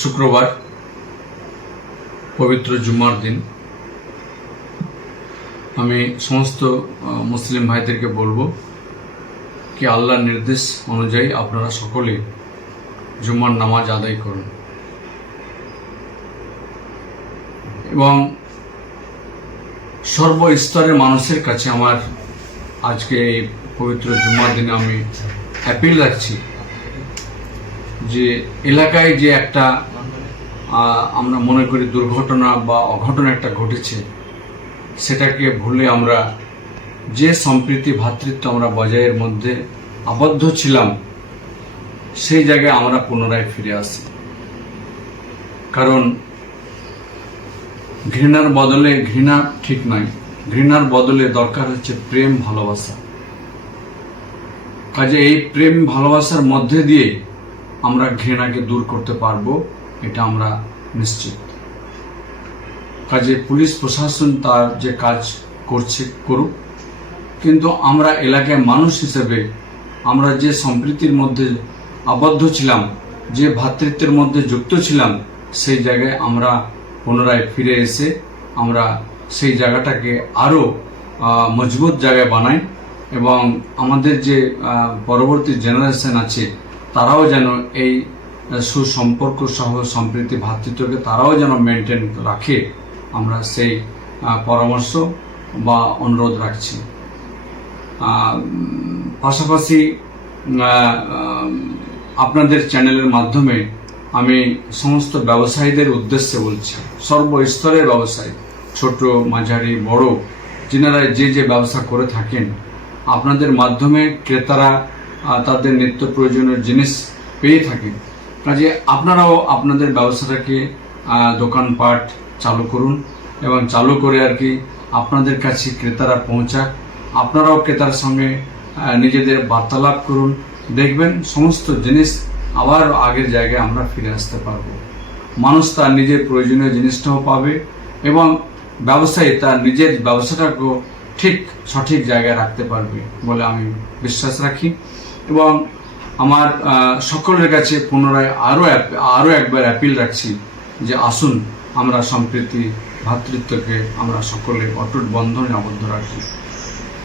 শুক্রবার পবিত্র জুম্মার দিন আমি সমস্ত মুসলিম ভাইদেরকে বলবো কি আল্লাহর নির্দেশ অনুযায়ী আপনারা সকলে জুম্মার নামাজ আদায় করুন এবং সর্বস্তরের মানুষের কাছে আমার আজকে এই পবিত্র জুম্মার দিনে আমি অ্যাপিল রাখছি যে এলাকায় যে একটা আমরা মনে করি দুর্ঘটনা বা অঘটন একটা ঘটেছে সেটাকে ভুলে আমরা যে সম্প্রীতি ভ্রাতৃত্ব আমরা বজায়ের মধ্যে আবদ্ধ ছিলাম সেই জায়গায় আমরা পুনরায় ফিরে আসি। কারণ ঘৃণার বদলে ঘৃণা ঠিক নয়, ঘৃণার বদলে দরকার হচ্ছে প্রেম ভালোবাসা। কাজে এই প্রেম ভালোবাসার মধ্যে দিয়ে আমরা ঘৃণাকে দূর করতে পারবো, এটা আমরা নিশ্চিত। কাজে পুলিশ প্রশাসন তার যে কাজ করছে করুক, কিন্তু আমরা এলাকায় মানুষ হিসেবে আমরা যে সম্প্রীতির মধ্যে আবদ্ধ ছিলাম, যে ভ্রাতৃত্বের মধ্যে যুক্ত ছিলাম, সেই জায়গায় আমরা পুনরায় ফিরে এসে আমরা সেই জায়গাটাকে আরও মজবুত জায়গায় বানাই এবং আমাদের যে পরবর্তী জেনারেশন আছে তারাও যেন এই সুসম্পর্ক সহ সম্প্রীতি ভ্রাতৃত্বকে তারাও যেন মেনটেন রাখে, আমরা সেই পরামর্শ বা অনুরোধ রাখছি। পাশাপাশি আপনাদের চ্যানেলের মাধ্যমে আমি সমস্ত ব্যবসায়ীদের উদ্দেশ্যে বলছি, সর্বস্তরের ব্যবসায়ী, ছোট মাঝারি বড়, যিনারা যে যে ব্যবসা করে থাকেন, আপনাদের মাধ্যমে ক্রেতারা তাদের নিত্য প্রয়োজনীয় জিনিস পেয়ে থাকেন। কাজে আপনারাও আপনাদের ব্যবসাটাকে দোকানপাট চালু করুন এবং চালু করে আর কি আপনাদের কাছে ক্রেতারা পৌঁছাক, আপনারাও ক্রেতার সঙ্গে নিজেদের বার্তালাপ করুন, দেখবেন সমস্ত জিনিস আবার আগের জায়গায় আমরা ফিরে আসতে পারবো। মানুষ তার নিজের প্রয়োজনীয় জিনিসটাও পাবে এবং ব্যবসায়ী তার নিজের ব্যবসাটাকেও ঠিক সঠিক জায়গায় রাখতে পারবে বলে আমি বিশ্বাস রাখি। এবং আমার সকলের কাছে পুনরায় আরও একবার অ্যাপিল রাখছি যে আসুন আমরা সম্প্রীতি ভ্রাতৃত্বকে আমরা সকলে অটুট বন্ধনে আবদ্ধ রাখি।